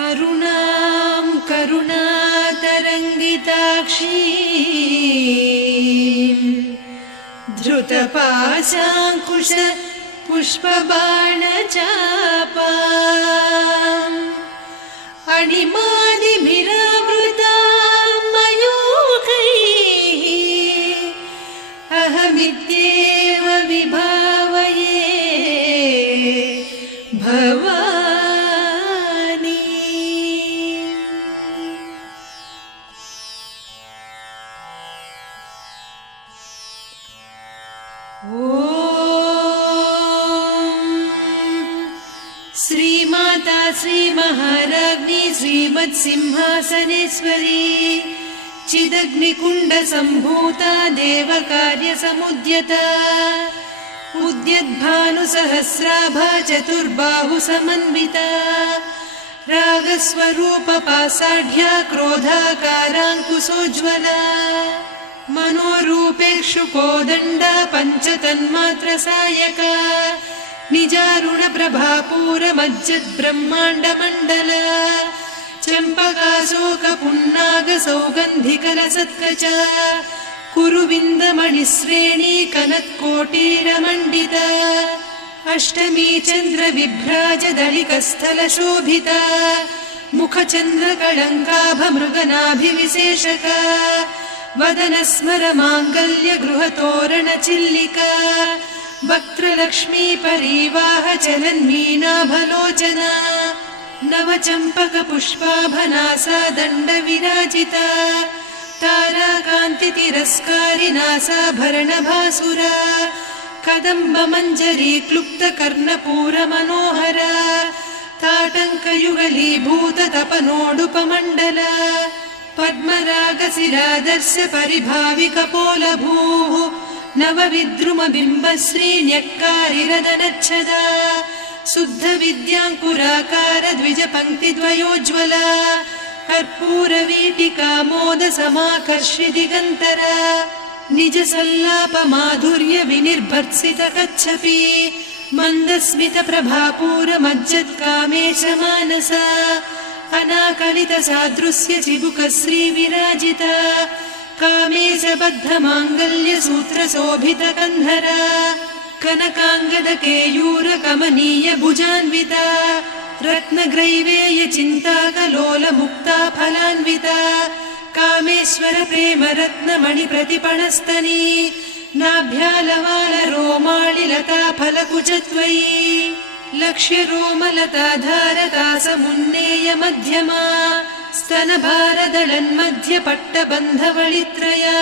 अरुणां करुणातरङ्गिताक्षीं धृतपाशाङ्कुश पुष्पबाणचापाम् अणिमादिभिरावृतां मयूखैः अहमित्येव विभावये भवानी। श्रीमाता श्रीमहाराज्ञी श्रीमत्सिंहासनेश्वरी चिदग्निकुण्डसम्भूता देवकार्यसमुद्यता उद्यद्भानुसहस्राभा चतुर्बाहुसमन्विता रागस्वरूपपासाढ्या क्रोधाकाराङ्कुशोज्ज्वला मनोरूपेक्षुकोदण्डा पञ्चतन्मात्रसायका निजारुणप्रभापूरमज्जद्ब्रह्माण्डमण्डला चम्पकाशोकपुन्नागसौगन्धिकलसत्कचा कुरुविन्दमणिश्रेणी कनत्कोटीरमण्डिता अष्टमी चन्द्रविभ्राजदलिकस्थलशोभिता मुखचन्द्रकळङ्काभमृगनाभिविशेषका वदनस्मरमाङ्गल्यगृहतोरणचिल्लिका वक्त्रलक्ष्मी परीवाहचलन्मीनाभलोचना नवचम्पकपुष्पाभनासा दण्डविराजिता ताराकान्तितिरस्कारिनासाभरणभासुरा कदम्बमञ्जरी क्लुप्तकर्णपूरमनोहरा ताटङ्कयुगलीभूततपनोडुपमण्डला पद्मरागशिलादर्श परिभाविकपोलभूः नवविद्रुमबिम्बश्रीन्यक्कारिरदनच्छदा शुद्धविद्याङ्कुराकार द्विजपङ्क्तिद्वयोज्ज्वला कर्पूरवीटिकामोदसमाकर्षि दिगन्तरा निजसल्लापमाधुर्यविनिर्भर्त्सितकच्छपि मन्दस्मितप्रभापूरमज्जत्कामेशमानसा अनाकलितसादृश्य चिबुकश्रीविराजिता कामेशबद्धमाङ्गल्यसूत्रशोभितकन्धरा कनकाङ्गदकेयूरकमनीयभुजान्विता रत्नग्रैवेयचिन्ताकलोलमुक्ता फलान्विता कामेश्वरप्रेमरत्नमणिप्रतिपणस्तनी नाभ्यालवालरोमाळिलता फलकुचत्वयी लक्ष्यरोमलताधारतासमुन्नेयमध्यमा स्तनभारदळन्मध्यपट्टबन्धवळित्रया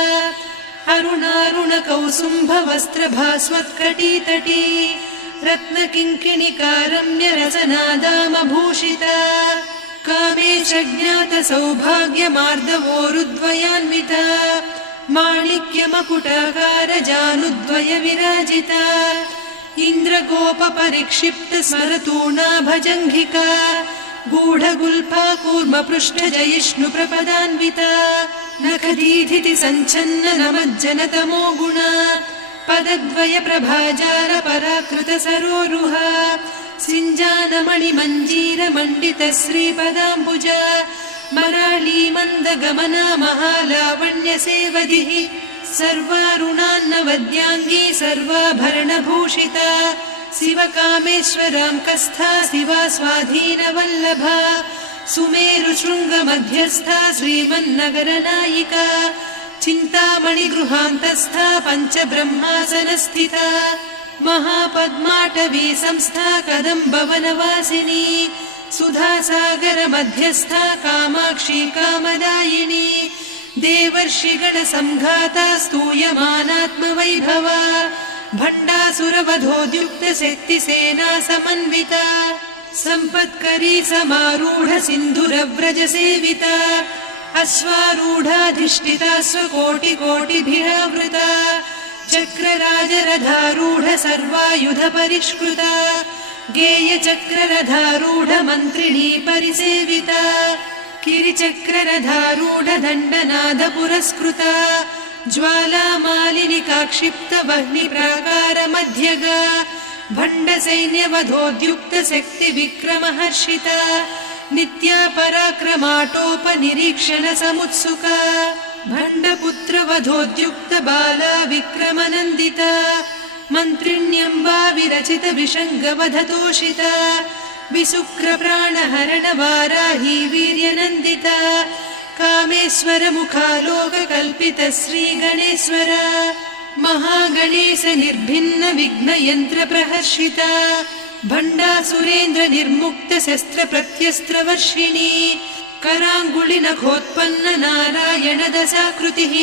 अरुणारुणकौसुम्भवस्त्रभास्वत्कटीतटी रत्नकिङ्किणिकारम्यरसनादामभूषिता कामेशज्ञातसौभाग्यमार्दवोरुद्वयान्विता माणिक्यमकुटाकारजानुद्वयविराजिता इन्द्रगोपपरिक्षिप्तस्मरतूणाभजङ्घिका गूढगुल्फा कूर्मपृष्ठजयिष्णुप्रपदान्विता नखदीधिति सञ्छन्न नमज्जनतमो गुणा पदद्वयप्रभाजालपराकृतसरोरुहा सिञ्जानमणिमञ्जीरमण्डितश्रीपदाम्बुजा मराळीमन्दगमना महालावण्यसेवधिः सर्वारुणान्नवद्याङ्गी सर्वाभरणभूषिता शिवकामेश्वराङ्कस्था शिवा स्वाधीनवल्लभा सुमेरुशृङ्गमध्यस्था श्रीमन्नगरनायिका चिन्तामणिगृहान्तस्था पञ्चब्रह्मासनस्थिता महापद्माटवी संस्था कदम्बवनवासिनी सुधासागरमध्यस्था कामाक्षी कामदायिनी देवर्षिगणसंघाता स्तूयमानात्मवैभवा भण्डासुरवधोद्युक्तशक्तिसेना समन्विता सम्पत्करी समारूढ सिन्धुरव्रजसेविता अश्वारूढाधिष्ठिता स्वकोटिकोटिभिरावृता चक्रराजरथारूढ सर्वायुधपरिष्कृता गेयचक्ररथारूढ मन्त्रिणी परिसेविता किरिचक्ररथारूढ दण्डनाद पुरस्कृता ज्वालामालिनिकाक्षिप्तवह्निप्राकारमध्यगा भण्डसैन्यवधोद्युक्तशक्तिविक्रमहर्षिता नित्या पराक्रमाटोपनिरीक्षण समुत्सुका भण्डपुत्रवधोद्युक्त बाला विक्रमनन्दिता मन्त्रिण्यम्बा विरचित विषङ्गवधतोषिता विशुक्रप्राणहरण वाराही वीर्यनन्दिता कामेश्वर मुखालोककल्पित श्रीगणेश्वर महागणेश निर्भिन्न विघ्नयन्त्र प्रहर्षिता भण्डासुरेन्द्र निर्मुक्त शस्त्र प्रत्यस्त्रवर्षिणी कराङ्गुलिनखोत्पन्न नारायण दशाकृतिः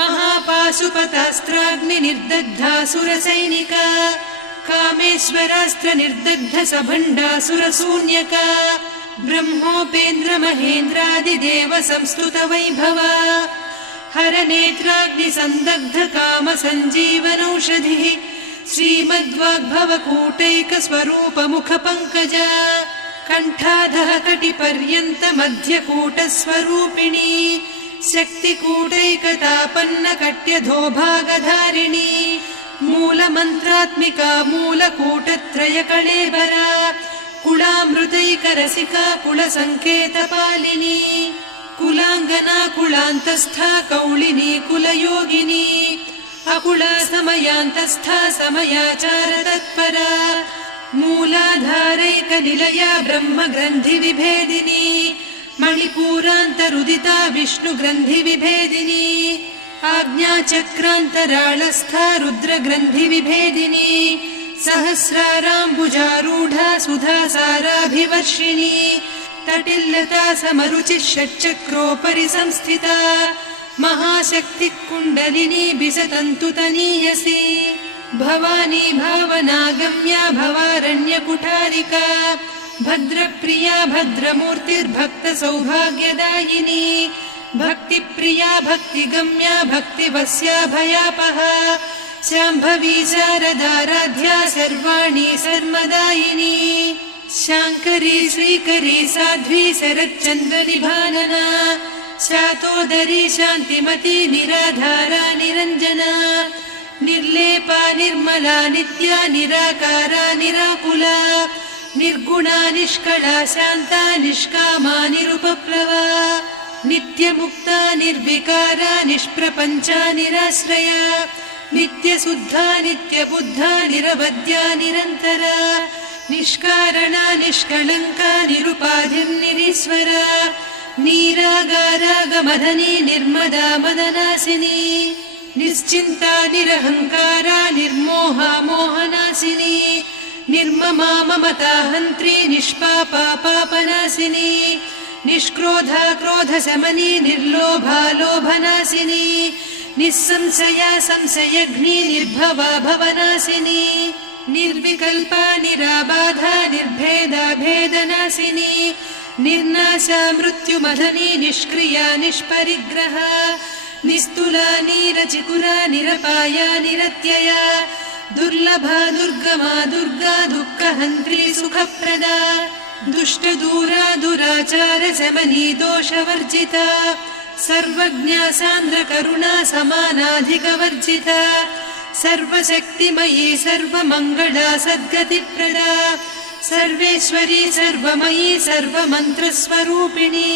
महापाशुपतास्त्राग्नि निर्दग्धासुरसैनिका कामेश्वरास्त्र निर्दग्ध सभण्डासुरशून्यका ब्रह्मोपेन्द्र महेन्द्रादिदेव संस्तुत वैभवा हरनेत्राग्नि संदग्ध काम सञ्जीवनौषधिः श्रीमद्वाग्भवकूटैक स्वरूप मुख पंकजा कण्ठाधः कटिपर्यन्त मध्यकूट स्वरूपिणी शक्तिकूटैकतापन्न कट्यधोभागधारिणी मूलमन्त्रात्मिका मूलकूटत्रय कळेबरा कुलामृतैकरसिका कुलसङ्केतपालिनी कुलाङ्गना कुलान्तस्था कौलिनी कुलयोगिनी अकुला समयान्तस्था समयाचार तत्परा मूलाधारैकनिलया ब्रह्मग्रन्थि विभेदिनी मणिपूरान्तरुदिता विष्णुग्रन्थि विभेदिनी आज्ञाचक्रान्तराळस्था रुद्रग्रन्थि विभेदिनी सहस्राराम्बुजारूढा सुधासाराभिवर्षिणी तटिल्लता समरुचिः षट्चक्रोपरि संस्थिता महाशक्तिः कुण्डलिनी बिसतन्तुतनीयसी भवानी भावनागम्या भवारण्यकुठारिका भद्रप्रिया भद्रमूर्तिर्भक्त सौभाग्यदायिनी भक्तिप्रिया भक्तिगम्या भक्तिवस्या भयापहा शाम्भवी शारदाराध्या सर्वाणि सर्वदायिनी शाङ्करी श्रीकरी साध्वी शरच्चन्द्रनिभानना शातोदरी शान्तिमती निराधारा निरञ्जना निर्लेपा निर्मला नित्या निराकारा निराकुला निर्गुणा निष्कला शान्ता निष्कामा निरुपप्लवा नित्यमुक्ता निर्विकारा निष्प्रपञ्चा निराश्रया नित्यशुद्धा नित्यबुद्धा निरवद्या निरन्तरा निष्कारणा निष्कलङ्का निरुपाधिर्निरीश्वरा नीरागारागमदनी निर्मदा मदनासिनी निश्चिन्ता निरहङ्कारा निर्मोहा मोहनासिनी निर्ममा ममता हन्त्री निष्पापा पापनासिनी निष्क्रोधा क्रोधशमनी निर्लोभा लोभनासिनी निस्संशया संशयघ्नी निर्भवा भवनासिनी निर्विकल्पा निराबाधा निर्भेदा भेदनासिनी निर्नाशा मृत्युमदनी निष्क्रिया निष्परिग्रहा निस्तुला नीरचिकुरा निरपाया निरत्यया दुर्लभा दुर्गमा दुर्गा दुःखहन्त्री सुखप्रदा दुष्टदूरा दुराचार शमनी दोषवर्जिता सर्वज्ञा सान्द्रकरुणा समानाधिकवर्जिता सर्वशक्तिमयी सर्वमङ्गला सद्गतिप्रदा सर्वेश्वरी सर्वमयी सर्वमन्त्रस्वरूपिणी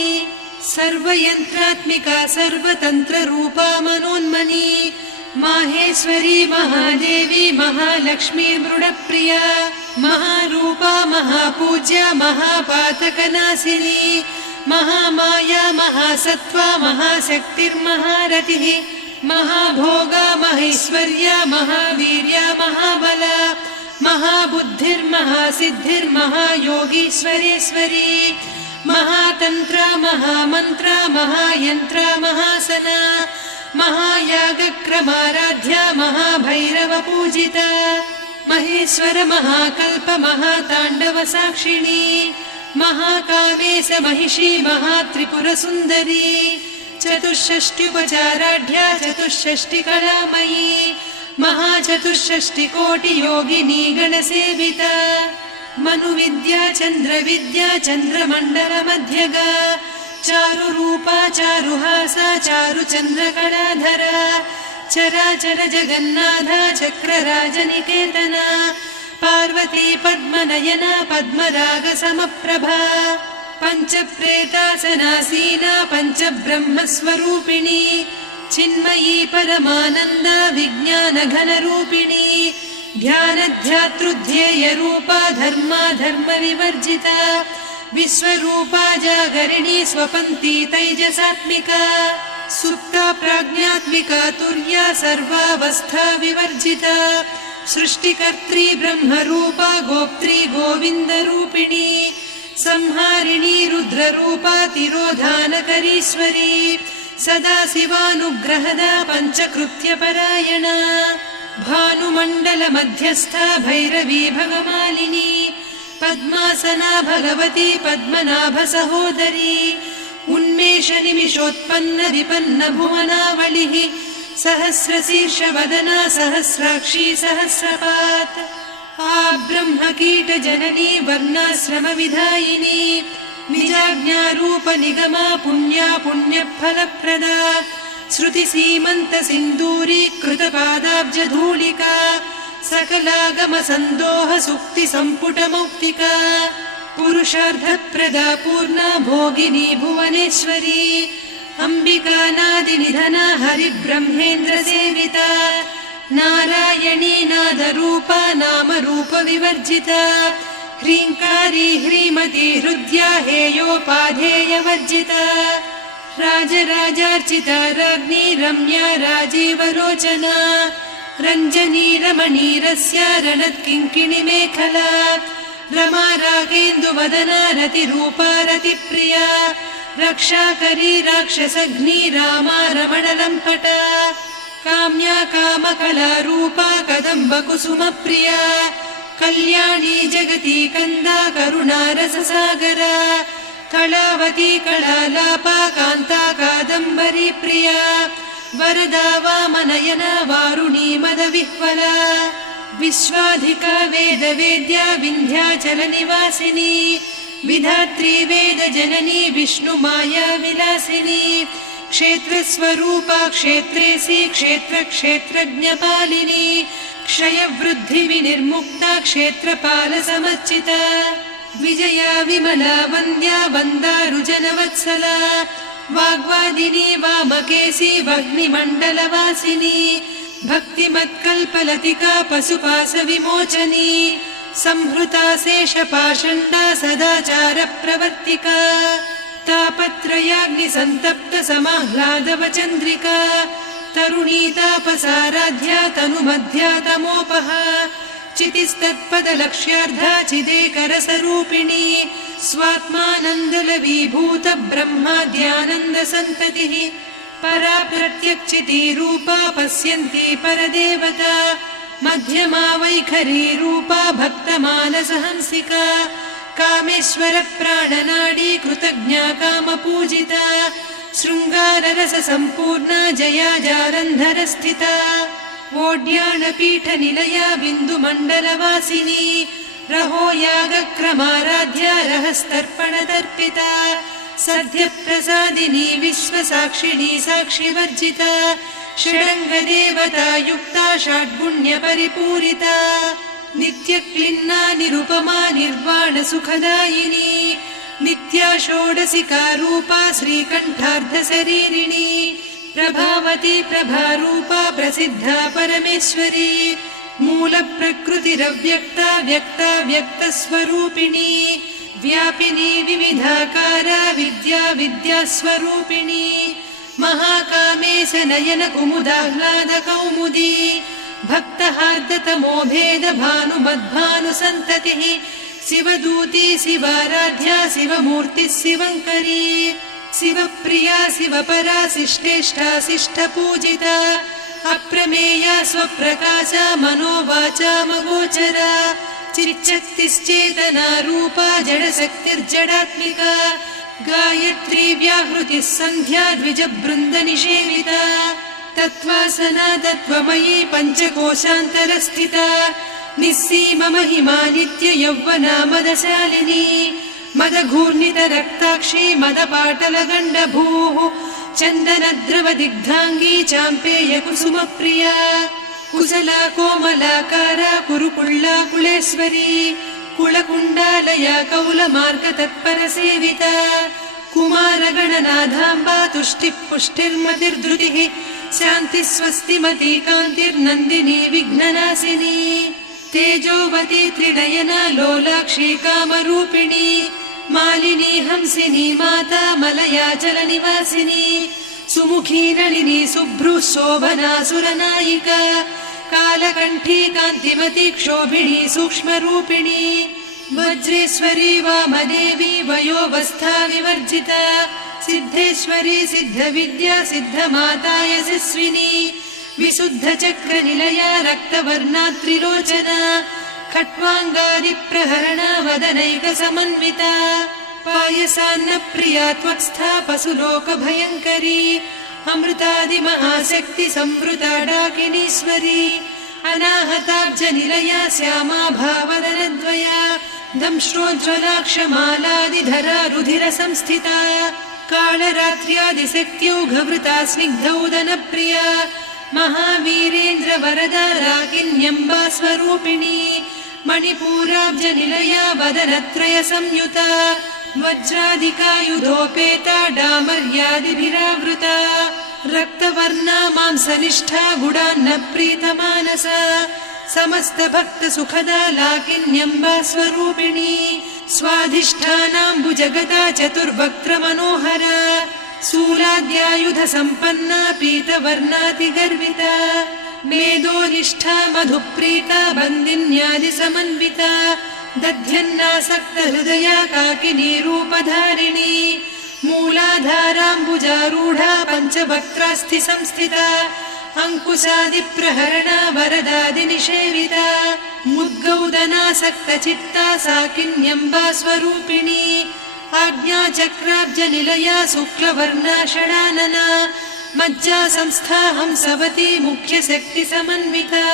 सर्वयन्त्रात्मिका सर्वतन्त्ररूपा मनोन्मनी माहेश्वरी महादेवी महालक्ष्मी मृडप्रिया महारूपा महापूज्या महापातकनाशिनी महामाया महासत्त्वा महाशक्तिर्महारतिः महाभोगा महेश्वर्या महावीर्या महाबला महाबुद्धिर्महासिद्धिर्महायोगीश्वरेश्वरी महातन्त्रा महामन्त्रा महायन्त्रा महासना महायागक्रमाराध्या महाभैरवपूजिता महेश्वर महाकल्प महाताण्डव साक्षिणी महाकामेश महिषी महात्रिपुरसुन्दरी चतुष्षष्ट्युपचाराढ्या चतुष्षष्टिकलामयी महाचतुष्षष्टिकोटियोगिनी गणसेविता मनुविद्या चन्द्रविद्या चन्द्रमण्डलमध्यगा चारुरूपा चारुहासा चारुचन्द्रकलाधरा चराचर जगन्नाथा चक्रराजनिकेतना पार्वती पद्मनयना पद्मरागसमप्रभा पञ्चप्रेतासनासीना पञ्चब्रह्मस्वरूपिणी चिन्मयी परमानन्द विज्ञानघनरूपिणी ध्यानध्यातृध्येयरूपा धर्माधर्मविवर्जिता विश्वरूपा जागरिणी स्वपन्ती तैजसात्मिका सुप्ता प्राज्ञात्मिका तुर्या सर्वावस्था विवर्जिता सृष्टिकर्त्री ब्रह्मरूपा गोप्त्री गोविन्दरूपिणी संहारिणी रुद्ररूपा तिरोधानकरीश्वरी सदा शिवानुग्रहदा पञ्चकृत्यपरायणा भानुमण्डलमध्यस्था भैरवी भगमालिनी पद्मासना भगवती पद्मनाभसहोदरी उन्मेषनिमिषोत्पन्न विपन्न भुवनावलिः सहस्रशीर्षवदना सहस्राक्षी सहस्रपात् ब्रह्मकीटजननी वर्णाश्रमविधायिनी निजाज्ञारूपनिगमा पुण्या पुण्यफलप्रदा श्रुतिसीमन्तसिन्दूरीकृतपादाब्जधूलिका सकलागमसन्दोह सुक्तिसम्पुटमौक्तिका पुरुषार्थप्रदा पूर्णा भोगिनी भुवनेश्वरी अम्बिकानादिनिधना हरिब्रह्मेन्द्रसेविता नारायणी नादरूपा नामरूपविवर्जिता ह्रीङ्कारी ह्रीमती हृद्या हेयोपाधेयवर्जिता राजराजार्चिता राज्ञी रम्या राजीवलोचना रञ्जनी रमणीरस्या रणत्किङ्किणिमेखला रमा रागेन्दुवदना रतिरूपा रतिप्रिया रक्षाकरी राक्षसघ्नी रामा रमणलम्पटा काम्या कामकलारूपा कदम्बकुसुमप्रिया कल्याणी जगती कन्दा करुणारससागरा कलावती कलालापा कान्ता कादम्बरी प्रिया वरदा वामनयना वारुणी मदविह्वला विश्वाधिका वेदवेद्या विन्ध्याचलनिवासिनी विधात्री वेदजननी विष्णुमाया विलासिनी क्षेत्रस्वरूपा क्षेत्रेसी क्षेत्रक्षेत्रज्ञपालिनी क्षयवृद्धिविनिर्मुक्ता क्षेत्रपालसमर्चिता विजया विमला वन्द्या वन्दारुजनवत्सला वाग्वादिनी वामकेशी वह्निमण्डलवासिनी भक्तिमत्कल्पलतिका पशुपाशविमोचनी संहृता शेषपाषण्डा सदाचारप्रवर्तिका तापत्रयाग्निसन्तप्त समाह्लादवचन्द्रिका तरुणी तापसाराध्या तनुमध्या तमोपहा चितिस्तत्पदलक्ष्यार्धा चिदेकरसरूपिणी स्वात्मानन्दलवीभूत ब्रह्माद्यानन्दसन्ततिः परा प्रत्यक्षितीरूपा पश्यन्ती परदेवता मध्यमा वैखरी रूपा भक्तमानसहंसिका कामेश्वर प्राणनाडी कृतज्ञा कामपूजिता शृङ्गाररससम्पूर्णा जया जारन्धरस्थिता वोड्याणपीठनिलया बिन्दुमण्डलवासिनी रहो यागक्रमाराध्या रहस्तर्पणदर्पिता सद्यप्रसादिनी विश्वसाक्षिणी साक्षिवर्जिता षडङ्गदेवता युक्ता षड्गुण्यपरिपूरिता नित्यक्लिन्ना निरुपमा निर्वाणसुखदायिनी नित्या षोडशिका रूपा श्रीकण्ठार्धशरीरिणी प्रभावती प्रभारूपा प्रसिद्धा परमेश्वरी मूलप्रकृतिरव्यक्ता व्यक्ता व्यक्तस्वरूपिणी व्यापिनी विविधाकारा विद्या विद्यास्वरूपिणी महाकामेश नयन कुमुदाह्लाद कौमुदी भक्तहार्दतमो भेद भानुमद्भानुसन्ततिः शिवदूती शिवाराध्या शिवमूर्तिः शिवङ्करी शिवप्रिया शिवपरा शिष्टेष्टा शिष्टपूजिता अप्रमेया स्वप्रकाशा मनोवाचामगोचरा चिच्चक्तिश्चेतना रूपा जडशक्तिर्जडात्मिका गायत्री व्याहृतिः सन्ध्या द्विजबृन्दनिषेविता तत्त्वासना तत्त्वमयी पञ्चकोशान्तरस्थिता निस्सीममहिमा नित्ययौवना मदशालिनी मदघूर्णितरक्ताक्षी मदपाटलगण्डभूः चन्दनद्रवदिग्धाङ्गी चाम्पेयकुसुमप्रिया कुशला कोमलाकारा कुरुकुळ्ळा कुलेश्वरी कुलकुण्डालया कौलमार्गतत्परसेविता कुमारगणनाथाम्बा तुष्टिः पुष्टिर्मतिर्धृतिः शान्तिः स्वस्तिमती कान्तिर्नन्दिनी विघ्ननाशिनी तेजोवती त्रिनयना लोलाक्षी कामरूपिणी मालिनी हंसिनी माता मलयाचलनिवासिनी सुमुखी नलिनी शुभ्रुः शोभना सुरनायिका कालकण्ठी कान्तिमती क्षोभिणी सूक्ष्मरूपिणी वज्रेश्वरी वामदेवी वयोवस्था विवर्जिता सिद्धेश्वरी सिद्धविद्या सिद्धमाता यशस्विनी विशुद्धचक्रनिलया रक्तवर्णा त्रिलोचना खट्वाङ्गादिप्रहरणा वदनैकसमन्विता पायसान्नप्रिया त्वक्स्था पशुलोकभयङ्करी अमृतादिमहाशक्ति संवृता डाकिनीश्वरी अनाहताब्जनिलया श्यामा भावदनद्वया दंष्ट्रोज्ज्वलाक्षमालादिधरा रुधिरसंस्थिता कालरात्र्यादिशक्त्यौघवृता स्निग्धौदनप्रिया महावीरेन्द्रवरदा राकिन्यम्बा स्वरूपिणी मणिपूराब्जनिलया वदनत्रयसंयुता वज्रादिकायुधोपेता डामर्यादिभिरावृता रक्तवर्णा मांसनिष्ठा गुडान्नप्रीतमानसा समस्तभक्तसुखदा लाकिन्यम्बा स्वरूपिणी स्वाधिष्ठानाम्बुजगता चतुर्वक्त्रमनोहरा शूलाद्यायुधसम्पन्ना पीतवर्णातिगर्विता मेदोनिष्ठा मधुप्रीता बन्दिन्यादिसमन्विता दध्यन्नासक्तहृदया काकिनी रूपधारिणी मूलाधाराम्बुजारूढा पञ्चवक्त्रास्थि संस्थिता अङ्कुशादिप्रहरणा वरदादिनिषेविता मुद्गौदनासक्तचित्ता साकिन्यम्बा स्वरूपिणी आज्ञाचक्राब्जनिलया शुक्लवर्णा षडानना मज्जा संस्था हंसवती मुख्यशक्तिसमन्विता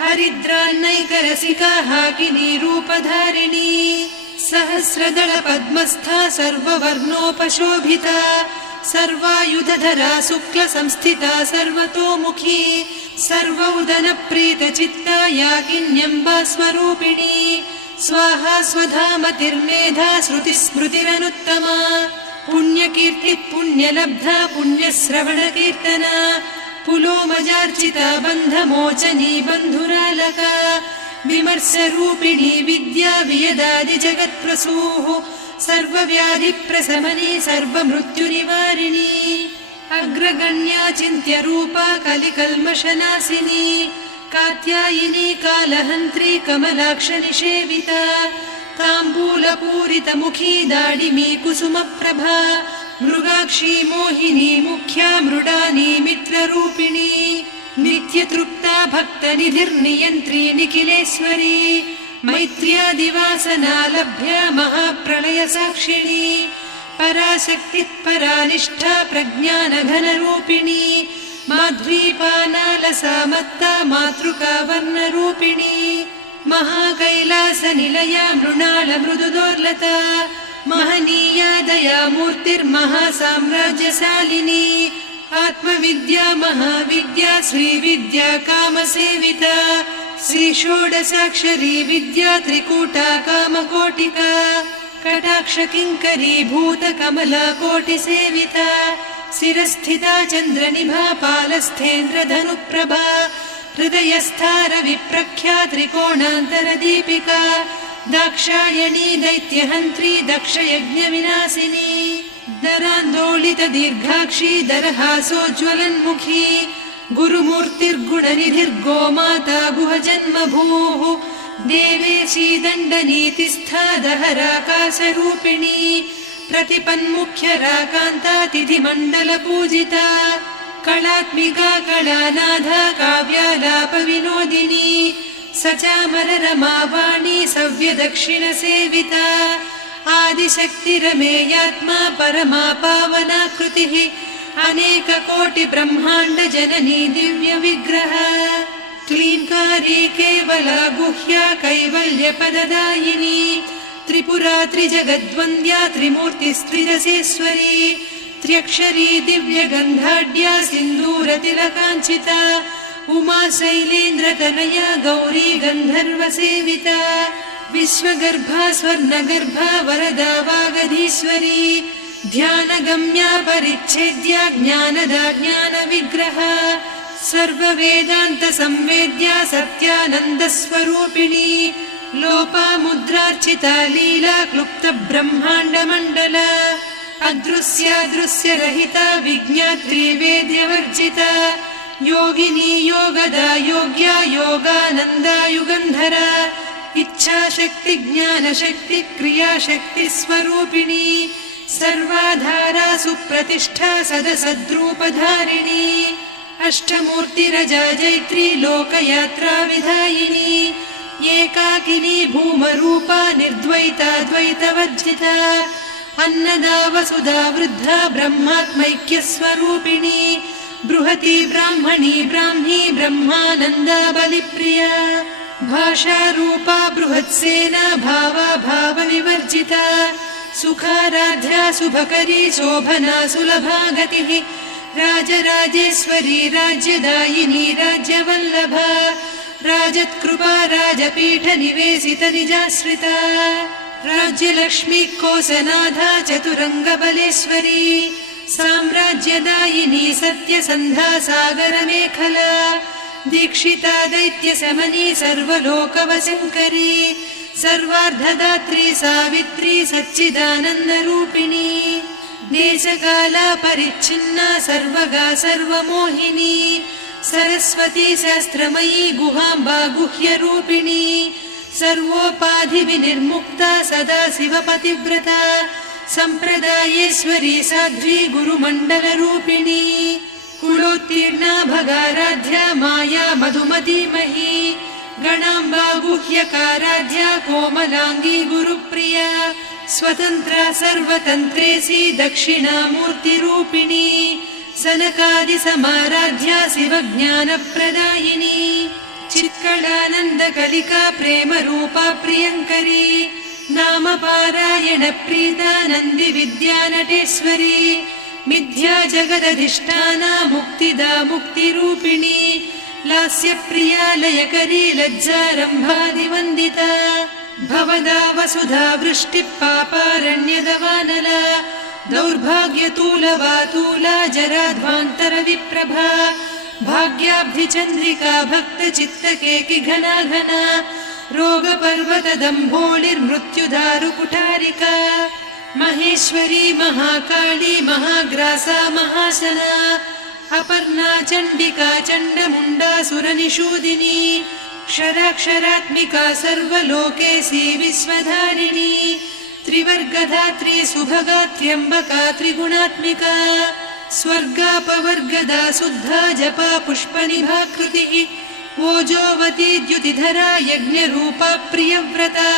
हरिद्रान्नैकरसिका हाकिनी रूपधारिणी सहस्रदल पद्मस्था सर्ववर्णोपशोभिता सर्वायुधधरा शुक्लसंस्थिता सर्वतोमुखी सर्वौदनप्रीतचित्ता याकिन्यम्बा स्वरूपिणी स्वाहा स्वधामतिर्मेधा श्रुतिस्मृतिरनुत्तमा पुण्यकीर्तिः पुण्यलब्धा पुण्यश्रवणकीर्तना पुलोमजार्चिता बन्धमोचनी बन्धुरालका विमर्शरूपिणी विद्या वियदादिजगत्प्रसूः सर्वव्याधिप्रशमनी सर्वमृत्युनिवारिणी अग्रगण्या चिन्त्यरूपा कलिकल्मषनाशिनी कात्यायिनी कालहन्त्री कमलाक्षनिषेविता ताम्बूलपूरितमुखी दाडिमी कुसुमप्रभा मृगाक्षी मोहिनी मुख्या मृडानी मित्ररूपिणी नित्यतृप्ता भक्तनिधिर्नियन्त्री निखिलेश्वरी मैत्र्यादिवासना लभ्या महाप्रलयसाक्षिणी पराशक्तिः परानिष्ठा प्रज्ञानघनरूपिणी माध्वीपानालसामत्ता मातृका वर्णरूपिणी महाकैलासनिलया मृणालमृदुदोर्लता महनीया दयामूर्तिर्महासाम्राज्यशालिनी आत्मविद्या महाविद्या श्रीविद्या कामसेविता श्रीषोडशाक्षरी विद्या त्रिकूटा कामकोटिका कटाक्षकिङ्करी भूतकमला कोटिसेविता शिरस्थिता चन्द्रनिभा पालस्थेन्द्रधनुप्रभा हृदयस्था रविप्रख्या त्रिकोणान्तरदीपिका दाक्षायणी दैत्यहन्त्री दक्षयज्ञविनाशिनी दरान्दोलितदीर्घाक्षी दरहासोज्ज्वलन्मुखी गुरुमूर्तिर्गुणनिधिर्गोमाता गुहजन्मभूः देवेशी दण्डनीतिस्था दहराकाशरूपिणी प्रतिपन्मुख्यराकान्ता तिथिमण्डलपूजिता कलात्मिका कलानाथा काव्यालापविनोदिनी सचामररमावाणी सव्यदक्षिणसेविता आदिशक्तिरमेयात्मा परमा पावनाकृतिः अनेककोटिब्रह्माण्डजननी दिव्यविग्रह क्लीङ्कारी केवला गुह्या कैवल्यपददायिनी त्रिपुरा त्रिजगद्वन्द्या त्रिमूर्तिस्त्रिदशेश्वरी त्र्यक्षरी दिव्यगन्धाढ्या सिन्दूरतिलकाञ्चिता उमा शैलेन्द्रतनया गौरी गन्धर्वसेविता विश्वगर्भा स्वर्णगर्भा वरदा वागधीश्वरी ध्यानगम्या परिच्छेद्या ज्ञानदा ज्ञानविग्रहा सर्ववेदान्तसंवेद्या सत्यानन्दस्वरूपिणी लोपामुद्रार्चिता लीला क्लुप्तब्रह्माण्डमण्डला अदृश्यादृश्यरहिता विज्ञात्री वेद्यवर्जिता योगिनी योगदा योग्या योगानन्दा युगन्धरा इच्छाशक्ति ज्ञानशक्ति क्रियाशक्ति स्वरूपिणी सर्वाधारा सुप्रतिष्ठा सदसद्रूपधारिणी अष्टमूर्तिरजा जैत्री लोकयात्रा विधायिनी एकाकिनी भूमरूपा निर्द्वैता द्वैतवर्जिता अन्नदा वसुधा वृद्धा ब्रह्मात्मैक्यस्वरूपिणी बृहती ब्राह्मणी ब्राह्मी ब्रह्मानन्दा बलिप्रिया भाषारूपा बृहत्सेना भावा भावविवर्जिता सुखाराध्या शुभकरी शोभना सुलभा गतिः राजराजेश्वरी राज्यदायिनी राज्यवल्लभा राजत्कृपा राजपीठ निवेशित निजाश्रिता राज्यलक्ष्मी कोसनाधा चतुरङ्गबलेश्वरी साम्राज्यदायिनी सत्यसन्धा सागरमेखला दीक्षिता दैत्यशमनी सर्वलोकवशङ्करी सर्वार्धदात्री सावित्री सच्चिदानन्दरूपिणी देशकाला परिच्छिन्ना सर्वगा सर्वमोहिनी सरस्वती शास्त्रमयी गुहाम्बा गुह्यरूपिणी सर्वोपाधिविनिर्मुक्ता सदा शिवपतिव्रता सम्प्रदायेश्वरी साध्वी गुरुमण्डलरूपिणी कुलोत्तीर्णा भगाराध्या माया मधुमतीमही गणाम्बा गुह्यकाराध्या कोमलाङ्गी गुरुप्रिया स्वतन्त्रा सर्वतन्त्रेसी दक्षिणामूर्तिरूपिणी सनकादिसमाराध्या शिवज्ञानप्रदायिनी चित्कलानन्दकलिका प्रेमरूपा प्रियङ्करी नामपारायणप्रीता नन्दिविद्यानटेश्वरी मिथ्या जगदधिष्ठाना मुक्तिदा मुक्तिरूपिणी लास्यप्रिया लयकरी लज्जारम्भादिवन्दिता भवदा वसुधा वृष्टिः पापारण्यदवानला दौर्भाग्यतूलवातूला जराध्वान्तरविप्रभा भाग्याब्धिचन्द्रिका भक्तचित्तकेकि घना घना रोगपर्वतदम्भोळिर्मृत्युदारुकुठारिका महेश्वरी महाकाली महाग्रासा महाशना अपर्णा चण्डिका चण्डमुण्डा सुरनिषूदिनी क्षराक्षरात्मिका सर्वलोकेशी विश्वधारिणी त्रिवर्गधात्री सुभगा त्र्यम्बका त्रिगुणात्मिका स्वर्गापवर्गदा शुद्धा जपा पुष्पनिभाकृतिः ओजोवती द्युतिधरा यज्ञरूपा प्रियव्रता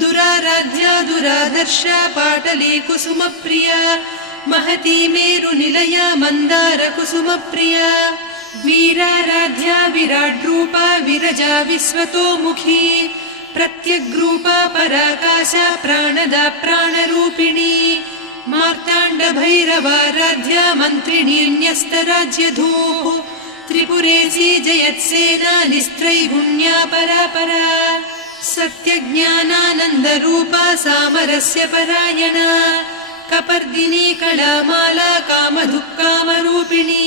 दुराराध्या दुरादर्शा पाटली कुसुमप्रिया महती मेरुनिलया मन्दारकुसुमप्रिया वीराराध्या विराड्रूपा विरजा विश्वतोमुखी प्रत्यग्रूपा पराकाशा प्राणदा प्राणरूपिणी मार्ताण्डभैरवाराध्या मन्त्रिणीन्यस्तराज्यधूः त्रिपुरेशी जयत्सेना निस्त्रैगुण्या परापरा सत्यज्ञानानन्दरूपा सामरस्य परायणा कपर्दिनी कलामाला कामधुक्कामरूपिणी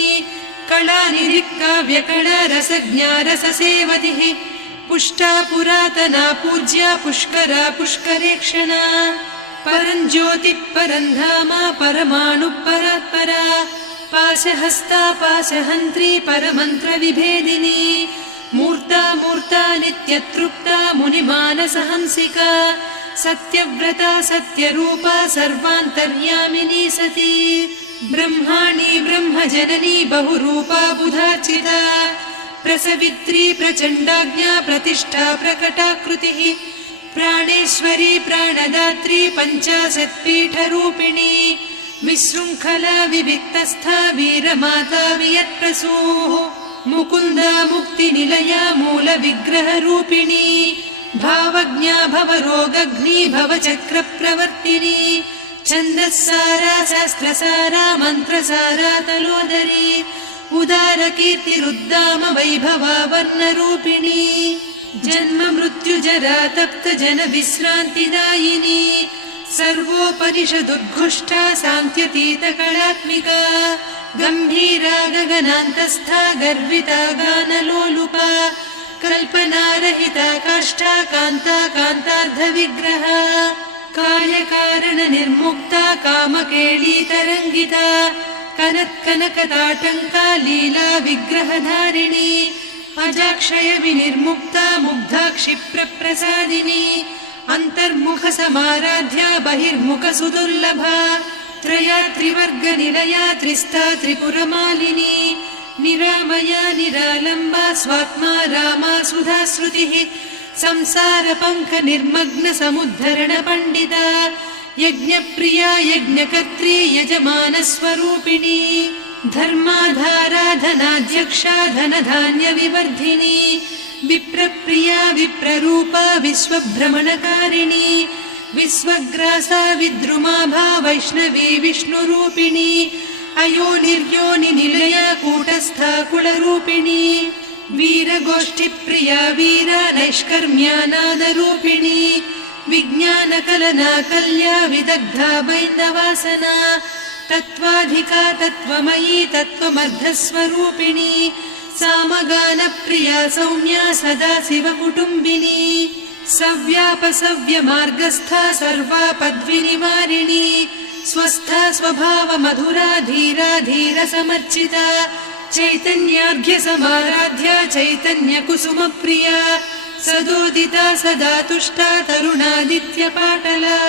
कलानिधिकाव्यकला रसज्ञा रससेवतिः पुष्टा पुरातना पूज्या पुष्करा पुष्करेक्षणा परञ्ज्योतिः परन्धामा परमाणुः परात्परा पाशहस्ता पाशहन्त्री परमन्त्रविभेदिनी मूर्ता मूर्ता नित्यतृप्ता मुनिमानसहंसिका सत्यव्रता सत्यरूपा सर्वान्तर्यामिनी सती ब्रह्माणी ब्रह्मजननी बहुरूपा बुधार्चिता प्रसवित्री प्रचण्डाज्ञा प्रतिष्ठा प्रकटाकृतिः प्राणेश्वरी प्राणदात्री पञ्चाशत्पीठरूपिणी विशृङ्खला विविक्तस्था वीरमाता वियत्प्रसूः मुकुन्दा मुक्तिनिलया मूलविग्रहरूपिणी भावज्ञा भवरोगग्नी भवचक्रप्रवर्तिनी छन्दस्सारा शास्त्रसारा मन्त्रसारा तलोदरी उदारकीर्तिरुद्दाम वैभवा वर्णरूपिणी जन्म मृत्यु जरातप्तजनविश्रान्तिदायिनी सर्वोपनिषदुद्घुष्टा सान्त्यतीतकलात्मिका गम्भीरा गगनान्तस्था गर्विता गानलोलुपा कल्पनारहिता काष्ठा कान्ता कान्तार्धविग्रहा कार्यकारणनिर्मुक्ता कामकेळीतरङ्गिता कनत्कनकताटङ्का लीला विग्रहधारिणी अजाक्षय विनिर्मुक्ता मुग्धा क्षिप्रप्रसादिनी अन्तर्मुखसमाराध्या बहिर्मुखसुदुर्लभा त्रया त्रिवर्गनिलया त्रिस्था त्रिपुरमालिनी निरामया निरालम्बा स्वात्मा रामा सुधाश्रुतिः संसारपङ्कनिर्मग्नसमुद्धरणपण्डिता यज्ञप्रिया यज्ञकर्त्री यजमानस्वरूपिणी धर्माधाराधनाध्यक्षा धनधान्यविवर्धिनी विप्रप्रिया विप्ररूपा विश्वभ्रमणकारिणी विश्वग्रासा विद्रुमाभा वैष्णवी विष्णुरूपिणी अयोनिर्योनिनिलया कूटस्था कुलरूपिणी वीरगोष्ठिप्रिया वीरा नैष्कर्म्यानादरूपिणी विज्ञानकलना कल्या विदग्धा वैन्दवासना तत्त्वाधिका तत्त्वमयी तत्त्वमर्धस्वरूपिणी सामगानप्रिया सौम्या सदा शिवकुटुम्बिनी सव्यापसव्यमार्गस्था सर्वापद्विनिवारिणी स्वस्था स्वभावमधुरा धीरा धीरसमर्चिता चैतन्यार्घ्यसमाराध्या चैतन्यकुसुमप्रिया सदोदिता सदा तुष्टा तरुणादित्यपाटला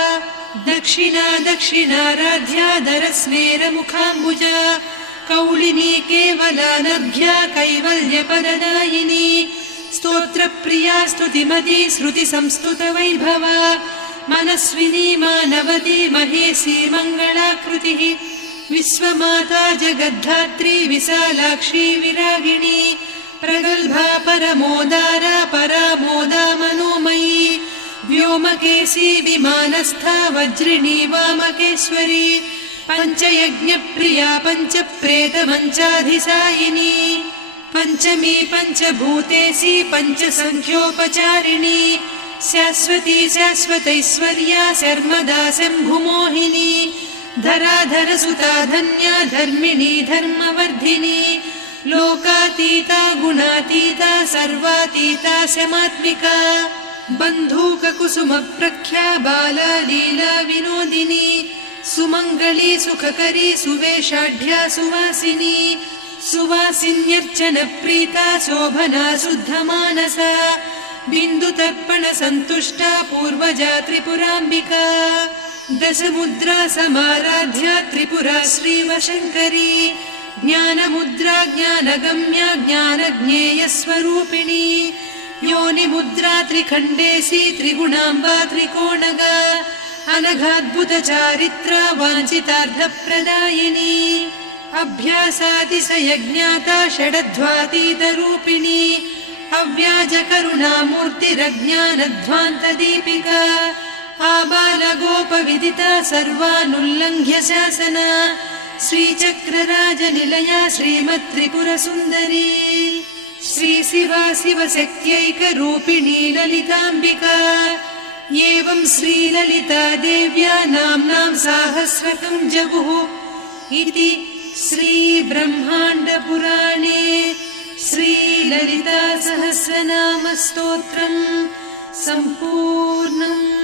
दक्षिणा दक्षिणाराध्या दरस्मेरमुखाम्बुजा कौलिनी केवलानर्घ्या कैवल्यपददायिनी स्तोत्रप्रिया स्तुतिमती श्रुतिसंस्तुतवैभवा मनस्विनी मानवती महेशी मङ्गलाकृतिः विश्वमाता जगद्धात्री विशालाक्षी विरागिणी प्रगल्भा परमोदारा परामोदा मनोमयी व्योमकेशी विमानस्था वज्रिणी वामकेश्वरी पञ्चयज्ञप्रिया पञ्चप्रेतमञ्चाधिसायिनी पञ्चमी पञ्चभूतेशी पञ्चसङ्ख्योपचारिणी शाश्वती शाश्वतैश्वर्या शर्मदा शम्भुमोहिनी धराधरसुता धन्या धर्मिणी धर्मवर्धिनी लोकातीता गुणातीता सर्वातीता शमात्मिका बन्धूककुसुमप्रख्या बाला लीला विनोदिनी सुमङ्गली सुखकरी सुवेशाढ्या सुवासिनी सुवासिन्यर्चनप्रीता शोभना शुद्धमानसा बिन्दुतर्पणसन्तुष्टा पूर्वजा त्रिपुराम्बिका दशमुद्रा समाराध्या त्रिपुरा श्रीवशङ्करी ज्ञानमुद्रा ज्ञानगम्या ज्ञानज्ञेयस्वरूपिणी योनिमुद्रा त्रिखण्डेशी त्रिगुणाम्बा त्रिकोणगा अनघाद्भुतचारित्रा वाञ्छितार्थप्रदायिनी अभ्यासातिशयज्ञाता षडध्वातीतरूपिणी अव्याजकरुणामूर्तिरज्ञानध्वान्तदीपिका आबालगोपविदिता सर्वानुल्लङ्घ्य शासना श्रीचक्रराजनिलया श्रीमत्त्रिपुरसुन्दरी श्रीशिवा शिवशक्त्यैकरूपिणी ललिताम्बिका एवं श्रीललिता देव्या नाम्नां साहस्रकं जगुः इति श्रीब्रह्माण्डपुराणे श्रीललिता सहस्रनामस्तोत्रम् सम्पूर्णम्।